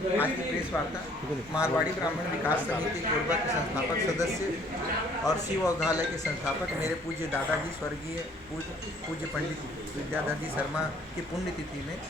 आज की प्रेस वार्ता मारवाड़ी ब्राह्मण विकास समिति कोरबा के संस्थापक सदस्य और शिव औषधालय के संस्थापक मेरे पूज्य दादाजी स्वर्गीय पूज्य पंडित विद्याधर जी शर्मा की पुण्यतिथि में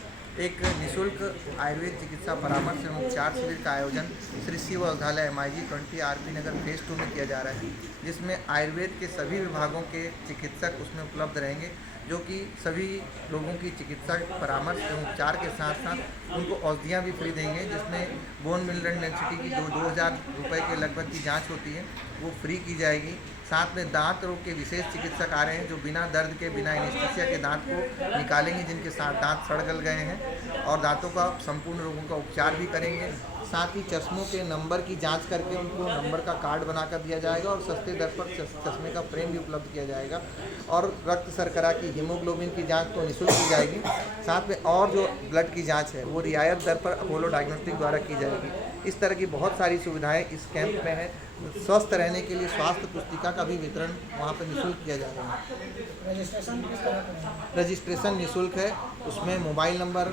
एक निःशुल्क आयुर्वेद चिकित्सा परामर्श एवं उपचार शिविर का आयोजन श्री शिव औषधालय MIG 20 RP नगर फेज 2 में किया जा रहा है, जिसमें आयुर्वेद के सभी विभागों के चिकित्सक उसमें उपलब्ध रहेंगे, जो कि सभी लोगों की चिकित्सा परामर्श एवं उपचार के साथ साथ उनको औषधियाँ भी फ्री देंगे, जिसमें बोन मिनरल डेंसिटी की जो 2000 रुपये के लगभग की जांच होती है वो फ्री की जाएगी। साथ में दांत रोग के विशेष चिकित्सक आ रहे हैं, जो बिना दर्द के बिना एनेस्थीसिया के दांत को निकालेंगे, जिनके साथ दांत सड़ गल गए हैं, और दांतों का संपूर्ण रोगों का उपचार भी करेंगे। साथ ही चश्मों के नंबर की जांच करके उनको नंबर का कार्ड बनाकर दिया जाएगा और सस्ते दर पर चश्मे का फ्रेम भी उपलब्ध किया जाएगा। और रक्त शर्करा की हीमोग्लोबिन की जांच तो निःशुल्क की जाएगी। साथ में और जो ब्लड की जांच है वो रियायत दर पर अपोलो डायग्नोस्टिक द्वारा की जाएगी। इस तरह की बहुत सारी सुविधाएं इस कैंप में है। स्वस्थ रहने के लिए स्वास्थ्य पुस्तिका का भी वितरण वहाँ पर निःशुल्क किया जा रहा है। रजिस्ट्रेशन निःशुल्क है। उसमें मोबाइल नंबर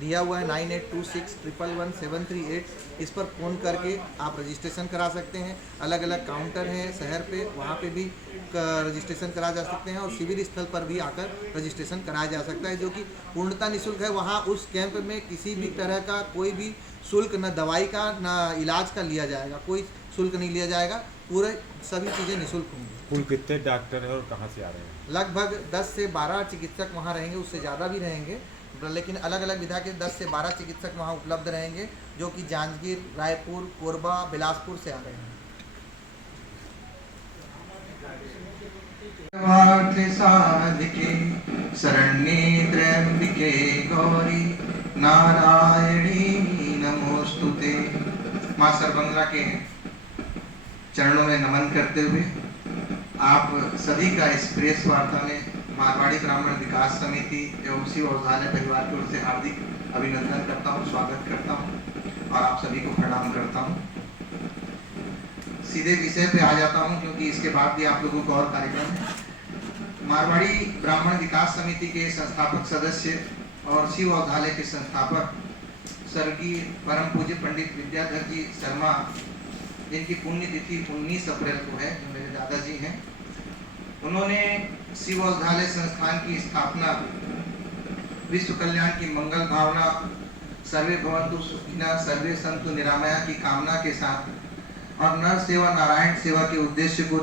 दिया हुआ है 9826111738। इस पर फ़ोन करके आप रजिस्ट्रेशन करा सकते हैं। अलग अलग काउंटर हैं शहर पे, वहाँ पे भी रजिस्ट्रेशन करा जा सकते हैं, और शिविर स्थल पर भी आकर रजिस्ट्रेशन कराया जा सकता है, जो कि पूर्णतः निःशुल्क है। वहाँ उस कैंप में किसी भी तरह का कोई भी शुल्क, न दवाई का न इलाज का लिया जाएगा, कोई शुल्क नहीं लिया जाएगा। पूरे सभी चीज़ें निःशुल्क होंगी। कुल कितने डॉक्टर हैं और कहाँ से आ रहे हैं? लगभग 10 से 12 चिकित्सक वहाँ रहेंगे, उससे ज़्यादा भी रहेंगे, लेकिन अलग अलग विधा के 10 से 12 चिकित्सक वहाँ उपलब्ध रहेंगे, जो कि जांजगीर, रायपुर, कोरबा, बिलासपुर से आ रहे हैं। साधिके शरण्ये त्र्यंबिके गौरी नारायणी नमोस्तुते। मां सरबंगला के चरणों में नमन करते हुए आप सभी का इस प्रेस वार्ता में मारवाड़ी ब्राह्मण विकास समिति एवं शिव औषधालय परिवार की ओर से हार्दिक अभिनंदन करता हूँ, स्वागत करता हूँ और आप सभी को प्रणाम करता हूँ। सीधे विषय पे आ जाता हूँ, क्योंकि इसके बाद भी आप लोगों का और कार्यक्रम है। मारवाड़ी ब्राह्मण विकास समिति के संस्थापक सदस्य और शिव औषधालय के संस्थापक स्वर्गीय परम पूज्य पंडित विद्याधर जी शर्मा, जिनकी पुण्यतिथि 19 अप्रैल को है, जो मेरे दादाजी हैं, उन्होंने शिव औषधालय संस्थान की स्थापना विश्व कल्याण की मंगल भावना, सर्वे भवन्तु सुखिनः सर्वे सन्तु निरामया की कामना के साथ और नर सेवा नारायण सेवा के उद्देश्य को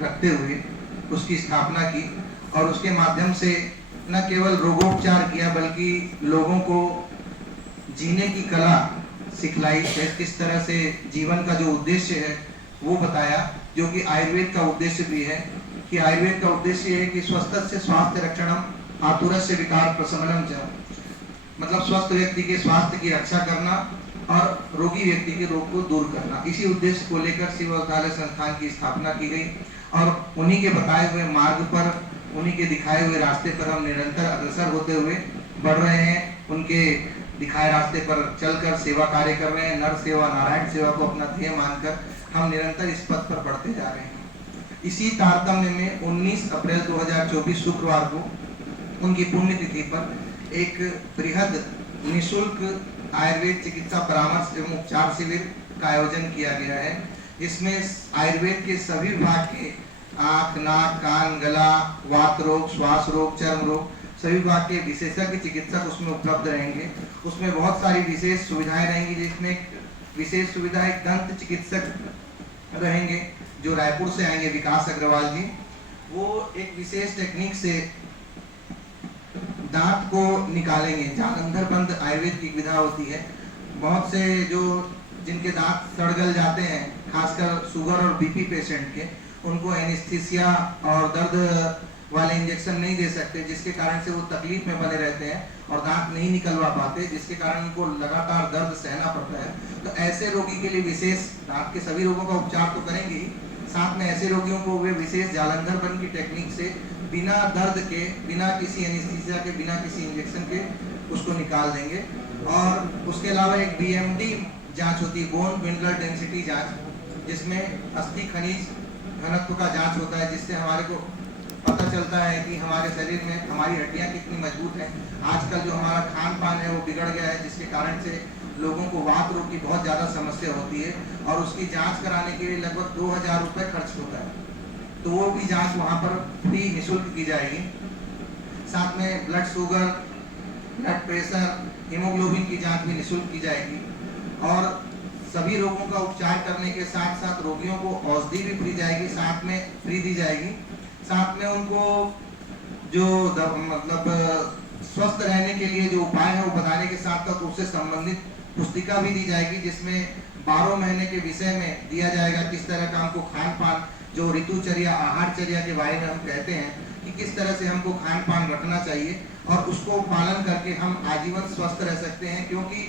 रखते हुए उसकी स्थापना की, और उसके माध्यम से न केवल रोगोपचार किया बल्कि लोगों को जीने की कला सिखलाई, किस तरह से जीवन का जो उद्देश्य है वो बताया, जो कि आयुर्वेद का उद्देश्य भी है। कि आयुर्वेद का उद्देश्य है कि स्वस्थस्य स्वास्थ्य रक्षणम आतुरस्य विकार प्रशमनम च, मतलब स्वस्थ व्यक्ति के स्वास्थ्य की रक्षा करना और रोगी व्यक्ति के रोग को दूर करना। इसी उद्देश्य को लेकर शिव औषधालय संस्थान की स्थापना की गई, और उन्हीं के बताए हुए मार्ग पर, उन्हीं के दिखाए हुए रास्ते पर हम निरंतर अग्रसर होते हुए बढ़ रहे हैं। उनके दिखाए रास्ते पर चलकर सेवा कार्य कर रहे हैं। नर सेवा नारायण सेवा को अपना ध्येय मानकर हम निरंतर इस पथ पर बढ़ते जा रहे हैं। इसी तारतम्य में 19 अप्रैल 2024 शुक्रवार को उनकी पुण्यतिथि पर एक बृहद निःशुल्क आयुर्वेद चिकित्सा परामर्श एवं उपचार शिविर का आयोजन किया गया है, जिसमें आयुर्वेद के सभी विभाग के आँख, नाक, कान, गला, वात रोग, श्वास रोग, चर्म रोग, सभी विभाग के विशेषज्ञ चिकित्सक उसमें उपलब्ध रहेंगे। उसमें बहुत सारी विशेष सुविधाएं रहेंगी, जिसमें विशेष सुविधा एक दंत चिकित्सक रहेंगे जो रायपुर से आएंगे, विकास अग्रवाल जी। वो एक विशेष टेक्निक से दांत को निकालेंगे। जालंधर बंद आयुर्वेद की विधा होती है। बहुत से जो जिनके दांत सड़गल जाते हैं, खासकर शुगर और बीपी पेशेंट के, उनको एनेस्थीसिया और दर्द वाले इंजेक्शन नहीं दे सकते, जिसके कारण से वो तकलीफ में बने रहते हैं और दांत नहीं निकलवा पाते, जिसके कारण उनको लगातार दर्द सहना पड़ता है। तो ऐसे रोगी के लिए विशेष, दांत के सभी रोगों का उपचार तो करेंगे ही, साथ में ऐसे रोगियों को वे विशेष जालंधर बंद की टेक्निक से बिना दर्द के, बिना किसी एनेस्थीसिया के, बिना किसी इंजेक्शन के उसको निकाल देंगे। और उसके अलावा एक BMD जांच होती है, बोन मिनरल डेंसिटी जांच, जिसमें अस्थि खनिज घनत्व का जांच होता है, जिससे हमारे को पता चलता है कि हमारे शरीर में हमारी हड्डियां कितनी मजबूत हैं। आजकल जो हमारा खान पान है वो बिगड़ गया है, जिसके कारण से लोगों को वात रोग की बहुत ज़्यादा समस्या होती है और उसकी जांच कराने के लिए लगभग 2000 रुपये खर्च होता है। तो वो भी जांच वहाँ पर फ्री निःशुल्क की जाएगी। साथ में blood sugar, blood pressure, haemoglobin की जांच भी निःशुल्क की जाएगी और सभी रोगों का उपचार करने के साथ साथ रोगियों को औषधि भी फ्री जाएगी, साथ में फ्री दी जाएगी। साथ में उनको जो मतलब स्वस्थ रहने के लिए जो उपाय है वो बताने के साथ साथ उससे संबंधित पुस्तिका भी दी जाएगी, जिसमें 12 महीने के विषय में दिया जाएगा किस तरह का हमको खान पान, जो ऋतुचर्या आहारचर्या के बारे में हम कहते हैं कि किस तरह से हमको खान पान रखना चाहिए और उसको पालन करके हम आजीवन स्वस्थ रह सकते हैं। क्योंकि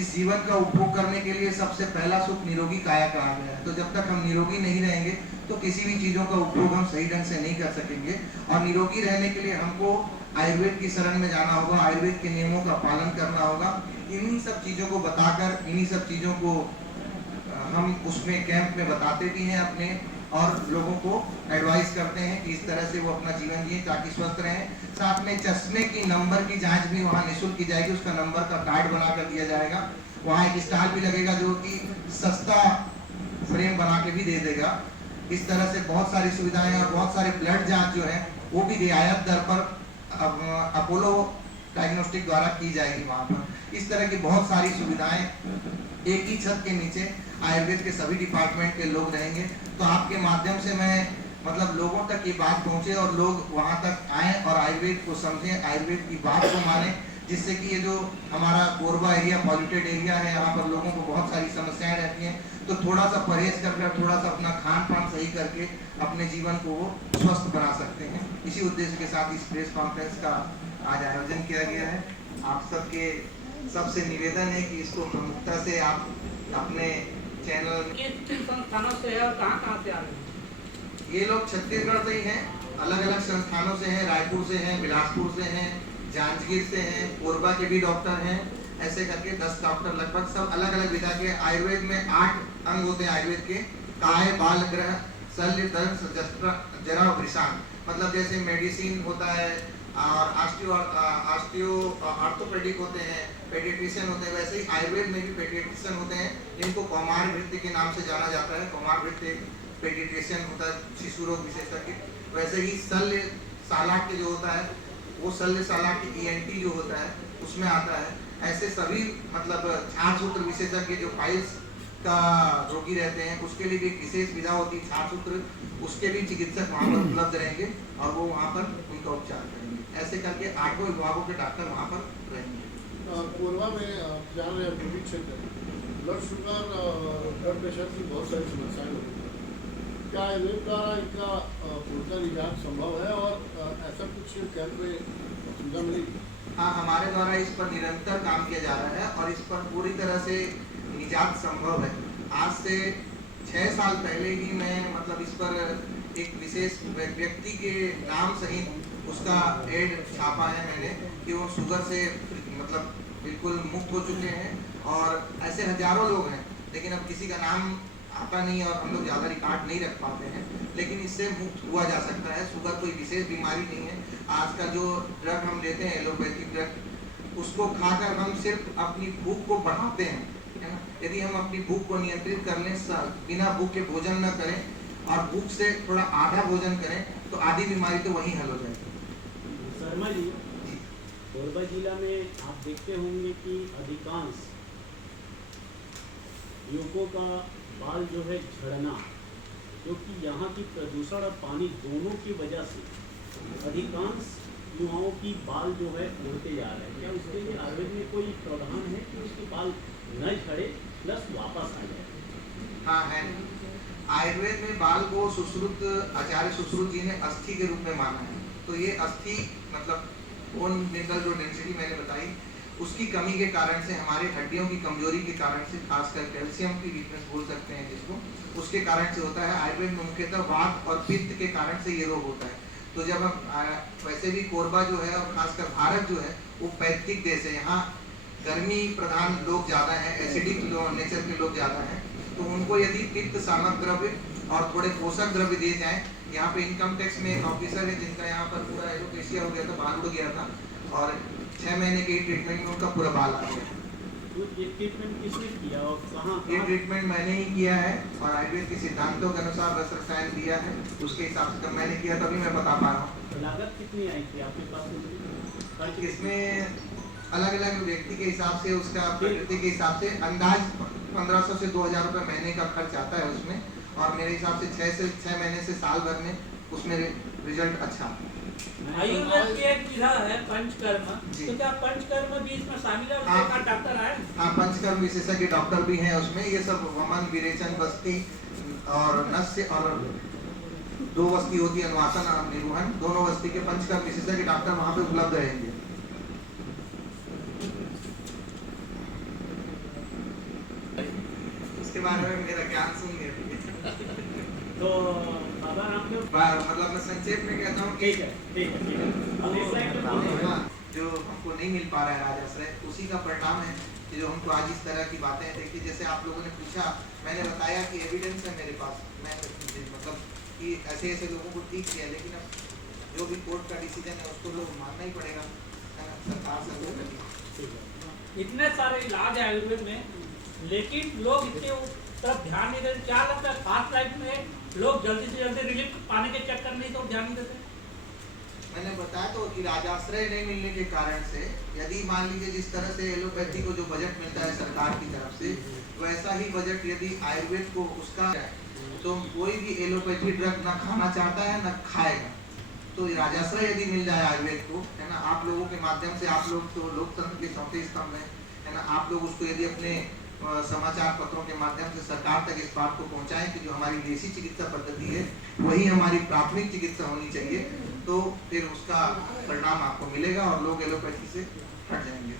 इस जीवन का उपभोग करने के लिए सबसे पहला सुख निरोगी काया कहा गया है। तो जब तक हम निरोगी नहीं रहेंगे तो किसी भी चीज़ों का उपभोग हम सही ढंग से नहीं कर सकेंगे। और निरोगी रहने के लिए हमको आयुर्वेद की शरण में जाना होगा, आयुर्वेद के नियमों का पालन करना होगा। इन्हीं सब चीज़ों को बताकर, इन्हीं सब चीज़ों को हम उसमें कैंप में बताते भी हैं अपने, और लोगों को एडवाइस करते हैं कि इस तरह से वो अपना जीवन जिए ताकि स्वस्थ रहें। साथ में चश्मे की नंबर की जांच भी वहाँ निःशुल्क की जाएगी, उसका नंबर का कार्ड बना कर दिया जाएगा। वहाँ एक स्टॉल भी लगेगा जो कि सस्ता फ्रेम बना के भी दे देगा। इस तरह से बहुत सारी सुविधाएं और बहुत सारे ब्लड जांच जो है वो भी रियायत दर पर अपोलो डायग्नोस्टिक द्वारा की जाएगी वहाँ पर। इस तरह की बहुत सारी सुविधाएं, एक ही छत के नीचे आयुर्वेद के सभी डिपार्टमेंट के लोग रहेंगे। तो आपके माध्यम से मैं मतलब लोगों तक ये बात पहुंचे और लोग वहां तक आएं और आयुर्वेद को समझें, आयुर्वेद की बात को माने, जिससे कि ये जो हमारा कोरबा एरिया पॉल्यूटेड एरिया है, यहाँ पर लोगों को बहुत सारी समस्याएं रहती हैं। तो थोड़ा सा परहेज कर, थोड़ा सा अपना खान पान सही करके अपने जीवन को वो स्वस्थ बना सकते हैं। इसी उद्देश्य के साथ इस प्रेस कॉन्फ्रेंस का आज आयोजन किया गया है। आप सबके सबसे निवेदन है कि इसको प्रमुखता से आप अपने चैनल किन संस्थानों से है और कहाँ से आ रहे हैं? ये लोग छत्तीसगढ़ से ही हैं, अलग अलग संस्थानों से हैं, रायपुर से हैं, बिलासपुर से हैं, जांजगीर से हैं, कोरबा के भी डॉक्टर हैं। ऐसे करके 10 डॉक्टर लगभग सब अलग अलग विधा के। आयुर्वेद में 8 अंग होते हैं आयुर्वेद के: काय, बाल, ग्रह, शल्य, दंत, जरा, वृषांग। मतलब जैसे मेडिसिन होता है और ऑस्टियो ऑर्थोपेडिक होते हैं, पेडियाट्रिशियन होते हैं, वैसे ही आयुर्वेद में भी पेडियाट्रिशियन होते हैं, जिनको कौमार वृत्ति के नाम से जाना जाता है। कौमार वृत्ति पेडियाट्रिशियन होता है, शिशु रोग विशेषज्ञ। वैसे ही शल्य सालाक के जो होता है वो शल्य सालाक की ENT जो होता है उसमें आता है। ऐसे सभी मतलब छाछसूत्र विशेषज्ञ जो पाइल्स का रोगी रहते हैं उसके लिए भी एक विशेष विधा होती है छाछसूत्र, उसके भी चिकित्सक वहाँ पर उपलब्ध रहेंगे और वो वहाँ पर उनका उपचार करेंगे। ऐसे करके 8 विभागों के डॉक्टर वहाँ पर रहेंगे। कोरबा में जान रहे हैं क्षेत्र ब्लड शुगर और ब्लड प्रेशर की बहुत सारी समस्याएं होती हैं। क्या आयुर्वेद द्वारा इनका पूर्णतः निजात संभव है और ऐसा कुछ कैंप में सुविधा मिलेगी? हाँ, हमारे द्वारा इस पर निरंतर काम किया जा रहा है और इस पर पूरी तरह से निजात संभव है। आज से 6 साल पहले ही मैं मतलब इस पर एक विशेष व्यक्ति के नाम सहित उसका एड छापा है मैंने कि वो शुगर से मतलब बिल्कुल मुक्त हो चुके हैं। और ऐसे हजारों लोग हैं, लेकिन अब किसी का नाम आता नहीं और हम लोग ज़्यादा रिकॉर्ड नहीं रख पाते हैं, लेकिन इससे मुक्त हुआ जा सकता है। शुगर कोई विशेष बीमारी नहीं है। आज का जो ड्रग हम लेते हैं एलोपैथिक ड्रग, उसको खाकर हम सिर्फ अपनी भूख को बढ़ाते हैं, है ना। यदि हम अपनी भूख को नियंत्रित कर लें, बिना भूख के भोजन न करें और भूख से थोड़ा आधा भोजन करें, तो आधी बीमारी तो वहीं हल हो जाएगी। शर्मा जी, कोरबा जिला में आप देखते होंगे कि अधिकांश युवकों का बाल जो है झड़ना, क्योंकि यहाँ की प्रदूषण और पानी दोनों की वजह से अधिकांश युवाओं की बाल जो है उड़ते जा रहे हैं। क्या उसके लिए आयुर्वेद में कोई प्रावधान है कि उसके बाल न झड़े प्लस वापस आ जाए? हाँ है। आयुर्वेद में बाल को सुश्रुत, आचार्य सुश्रुत जी ने अस्थि के रूप में माना है। तो ये अस्थि मतलब बोन मिनरल जो डेंसिटी मैंने बताई, उसकी कमी के कारण से, हमारे हड्डियों की कमजोरी के कारण से, खासकर कैल्शियम की वीकनेस बोल सकते हैं जिसको, उसके कारण से होता है। आयुर्वेद में मुख्यतः वात और पित्त के कारण से ये रोग होता है। तो जब हम वैसे भी कोरबा जो है और खासकर भारत जो है वो पैतृक देश है, यहाँ गर्मी प्रधान लोग ज़्यादा हैं, एसिडिक नेचर के लोग ज़्यादा हैं। तो उनको यदि पित्त सामक द्रव्य और थोड़े पोषक द्रव्य दिए जाएं। यहाँ पे इनकम टैक्स में एक ऑफिसर है जिनका यहाँ पर पूरा एलोपेशिया हो गया था, बाल उड़ गया था और 6 महीने के ट्रीटमेंट में उनका पूरा बाल आ गया। तो ये ट्रीटमेंट किसने किया और कहाँ ये ट्रीटमेंट मैंने ही किया है और आयुर्वेद के सिद्धांतों के अनुसार रस रसायन दिया है, उसके हिसाब से मैंने किया, तभी मैं बता पा रहा हूँ। लागत कितनी आई थी आपके पास? इसमें अलग अलग व्यक्ति के हिसाब से, उसका प्रकृति के हिसाब से अंदाज 1500 से 2000 रुपये महीने का खर्च आता है उसमें, और मेरे हिसाब से 6 महीने से साल भर में उसमें रिजल्ट अच्छा। आयुर्वेद की एक विधा है पंचकर्म, जी। तो क्या पंचकर्म भी इसमें शामिल है? उसके हाँ। साथ डॉक्टर आए? हाँ, पंचकर्म विशेषज्ञ डॉक्टर भी हैं उसमें। ये सब वमन, विरेचन, बस्ती और नस्य और 2 वस्ती होती है, अनुवासन और निरूहन, दोनों वस्ती के पंचकर्म विशेषज्ञ डॉक्टर वहाँ पे उपलब्ध रहेंगे। इसके बारे में मेरा ज्ञान सुनिए। तो बाबा रामदेव, मतलब मैं संक्षेप में कहता हूँ कि ठीक है। अब इस लाइन में बोलिए। हाँ, जो हमको नहीं मिल पा रहा है राजाश्रय, उसी का परिणाम है कि जो हमको आज इस तरह की बातें देखिए। जैसे आप लोगों ने पूछा, मैंने बताया कि एविडेंस है मेरे पास, मैं मतलब कि ऐसे ऐसे लोगों को ठीक किया, लेकिन अब जो भी कोर्ट का डिसीजन है उसको लोग मानना ही पड़ेगा, है ना, सरकार से। इतने सारे इलाज है आयुर्वेद में, लेकिन लोग इसके तरफ ध्यान नहीं देते। क्या लगता है फास्ट लाइफ में लोग जल्दी से जल्दी रिलीफ पाने के चक्कर में तो ध्यान नहीं देते? मैंने बताया तो कि राजाश्रय नहीं मिलने के कारण से, यदि मान लीजिए जिस तरह से एलोपैथी को जो बजट मिलता है सरकार की तरफ से, वैसा ही बजट यदि आयुर्वेद को उसका है, तो कोई भी एलोपैथी ड्रग ना खाना चाहता है ना खाएगा। तो राजाश्रय यदि मिल जाए आयुर्वेद को, है ना, आप लोगों के माध्यम से, आप लोग तो लोकतंत्र के चौथे स्तंभ है ना, आप लोग उसको यदि अपने समाचार पत्रों के माध्यम से सरकार तक इस बात को पहुंचाएं कि जो हमारी देसी चिकित्सा पद्धति है वही हमारी प्राथमिक चिकित्सा होनी चाहिए, तो फिर उसका परिणाम आपको मिलेगा और लोग एलोपैथी से हट जाएंगे।